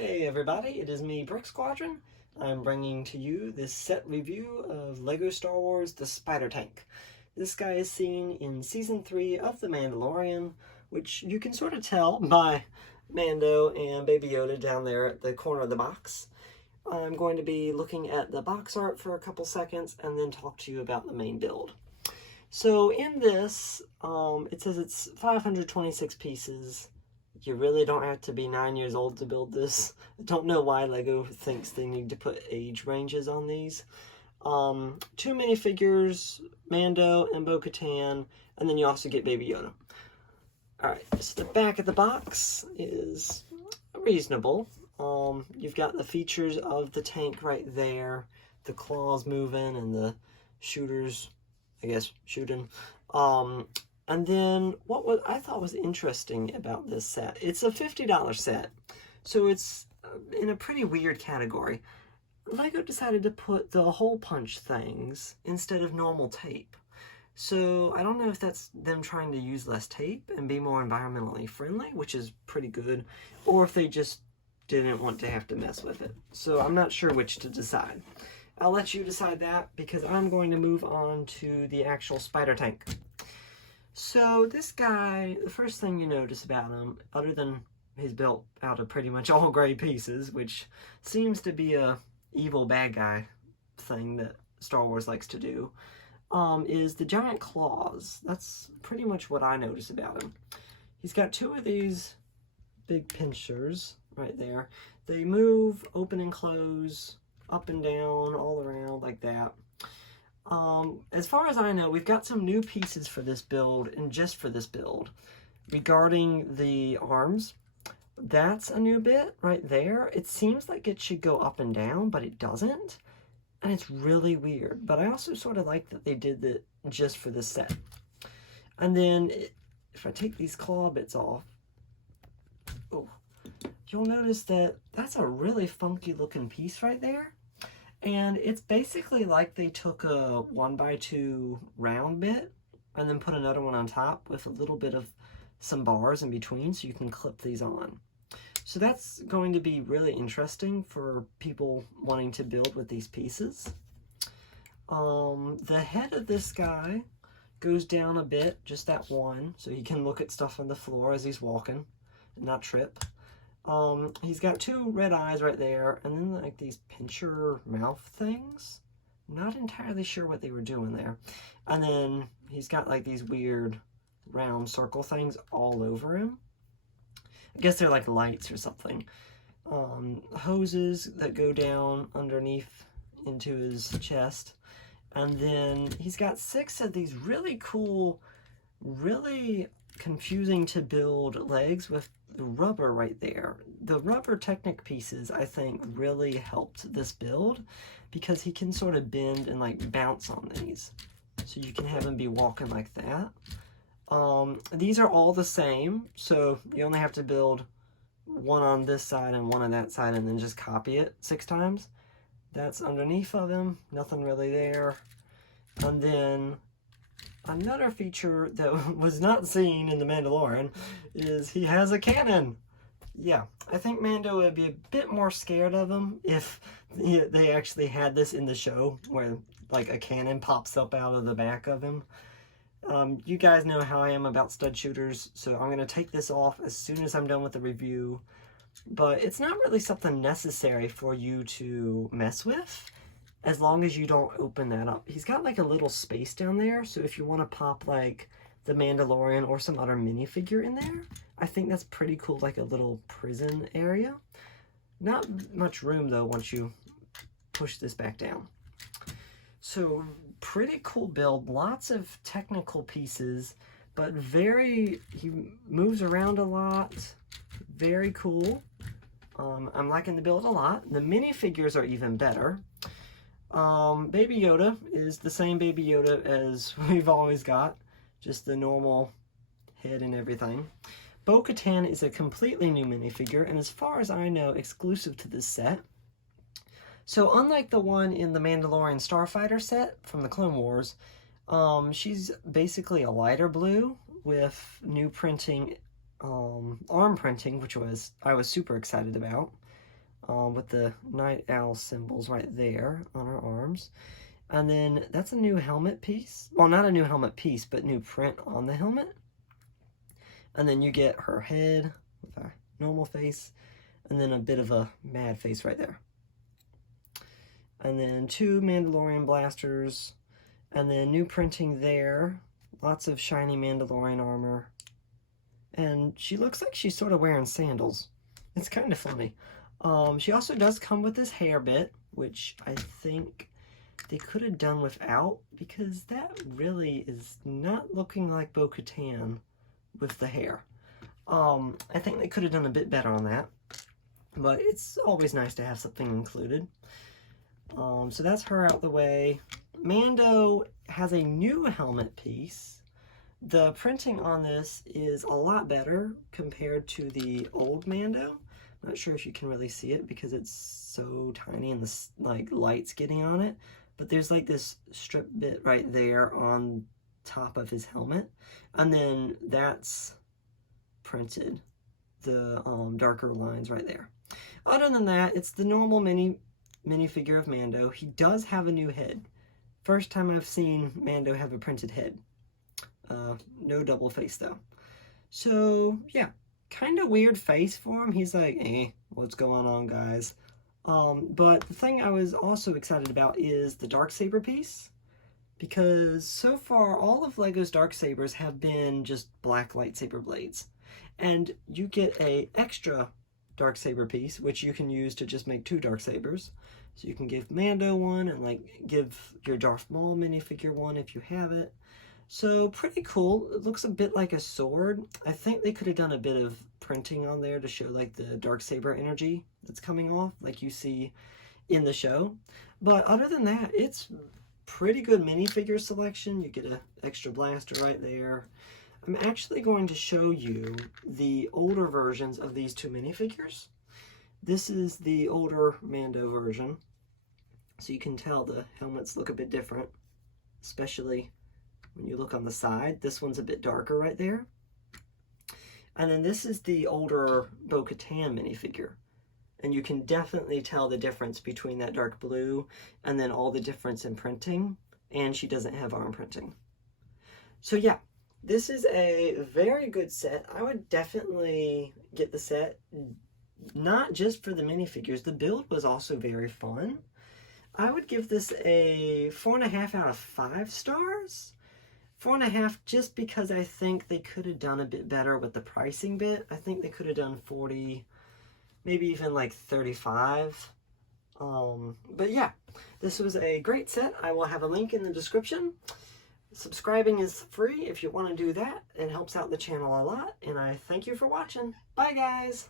Hey everybody, it is me, Brick Squadron. I'm bringing to you this set review of LEGO Star Wars The Spider Tank. This guy is seen in Season 3 of The Mandalorian, which you can sort of tell by Mando and Baby Yoda down there at the corner of the box. I'm going to be looking at the box art for a couple seconds and then talk to you about the main build. So in this, it says it's 526 pieces. You really don't have to be 9 years old to build this. I don't know why LEGO thinks they need to put age ranges on these. 2 minifigures, Mando and Bo-Katan, and then you also get Baby Yoda. Alright, so the back of the box is reasonable. You've got the features of the tank right there, the claws moving and the shooters, I guess, shooting. And then what I thought was interesting about this set, it's a $50 set, so it's in a pretty weird category. LEGO decided to put the hole punch things instead of normal tape. So I don't know if that's them trying to use less tape and be more environmentally friendly, which is pretty good, or if they just didn't want to have to mess with it. So I'm not sure which to decide. I'll let you decide that because I'm going to move on to the actual spider tank. So this guy, the first thing you notice about him, other than he's built out of pretty much all gray pieces, which seems to be a evil bad guy thing that Star Wars likes to do, is the giant claws. That's pretty much what I notice about him. He's got 2 of these big pinchers right there. They move, open and close, up and down, all around like that. As far as I know, we've got some new pieces for this build, and just for this build. Regarding the arms, that's a new bit right there. It seems like it should go up and down, but it doesn't. And it's really weird. But I also sort of like that they did that just for this set. And then, if I take these claw bits off, oh, you'll notice that that's a really funky looking piece right there. And it's basically like they took a 1x2 round bit and then put another one on top with a little bit of some bars in between so you can clip these on. So that's going to be really interesting for people wanting to build with these pieces. The head of this guy goes down a bit, just that one, so he can look at stuff on the floor as he's walking and not trip. He's got 2 red eyes right there, and then like these pincher mouth things. Not entirely sure what they were doing there. And then he's got like these weird round circle things all over him. I guess they're like lights or something. Hoses that go down underneath into his chest. And then he's got 6 of these really cool, really confusing to build legs with the rubber right there. The rubber Technic pieces, I think, really helped this build because he can sort of bend and like bounce on these. So you can have him be walking like that. These are all the same, so you only have to build one on this side and one on that side and then just copy it 6 times. That's underneath of him, nothing really there. And then another feature that was not seen in The Mandalorian is he has a cannon. Yeah, I think Mando would be a bit more scared of him if they actually had this in the show where like a cannon pops up out of the back of him. You guys know how I am about stud shooters, so I'm going to take this off as soon as I'm done with the review. But it's not really something necessary for you to mess with, as long as you don't open that up. He's got like a little space down there, so if you want to pop like the Mandalorian or some other minifigure in there, I think that's pretty cool, like a little prison area. Not much room though once you push this back down. So pretty cool build, lots of technical pieces, but he moves around a lot, very cool. I'm liking the build a lot. The minifigures are even better. Baby Yoda is the same Baby Yoda as we've always got, just the normal head and everything. Bo-Katan is a completely new minifigure, and as far as I know, exclusive to this set. So unlike the one in the Mandalorian Starfighter set from the Clone Wars, she's basically a lighter blue with new printing, arm printing, which I was super excited about. with the night owl symbols right there on her arms. And then that's a new helmet piece. Well, not a new helmet piece, but new print on the helmet. And then you get her head with a normal face, and then a bit of a mad face right there. And then 2 Mandalorian blasters, and then new printing there. Lots of shiny Mandalorian armor. And she looks like she's sort of wearing sandals. It's kind of funny. She also does come with this hair bit, which I think they could have done without, because that really is not looking like Bo-Katan with the hair. I think they could have done a bit better on that, but it's always nice to have something included. So that's her out the way. Mando has a new helmet piece. The printing on this is a lot better compared to the old Mando. Not sure if you can really see it because it's so tiny and the light's getting on it. But there's like this strip bit right there on top of his helmet. And then that's printed, the darker lines right there. Other than that, it's the normal minifigure of Mando. He does have a new head. First time I've seen Mando have a printed head. No double face though. So yeah, kind of weird face for him. He's like, what's going on, guys? But the thing I was also excited about is the Darksaber piece, because so far all of LEGO's Darksabers have been just black lightsaber blades, and you get a extra Darksaber piece which you can use to just make 2 Darksabers. So you can give Mando one and like give your Darth Maul minifigure one if you have it. So pretty cool. It looks a bit like a sword. I think they could have done a bit of printing on there to show like the Darksaber energy that's coming off like you see in the show. But other than that, it's pretty good minifigure selection. You get an extra blaster right there. I'm actually going to show you the older versions of these 2 minifigures. This is the older Mando version. So you can tell the helmets look a bit different, especially when you look on the side. This one's a bit darker right there. And then this is the older Bo-Katan minifigure. And you can definitely tell the difference between that dark blue and then all the difference in printing. And she doesn't have arm printing. So yeah, this is a very good set. I would definitely get the set, not just for the minifigures. The build was also very fun. I would give this a 4.5 out of 5 stars. 4.5 just because I think they could have done a bit better with the pricing bit. I think they could have done 40, maybe even like 35. But yeah, this was a great set. I will have a link in the description. Subscribing is free if you want to do that. It helps out the channel a lot. And I thank you for watching. Bye, guys.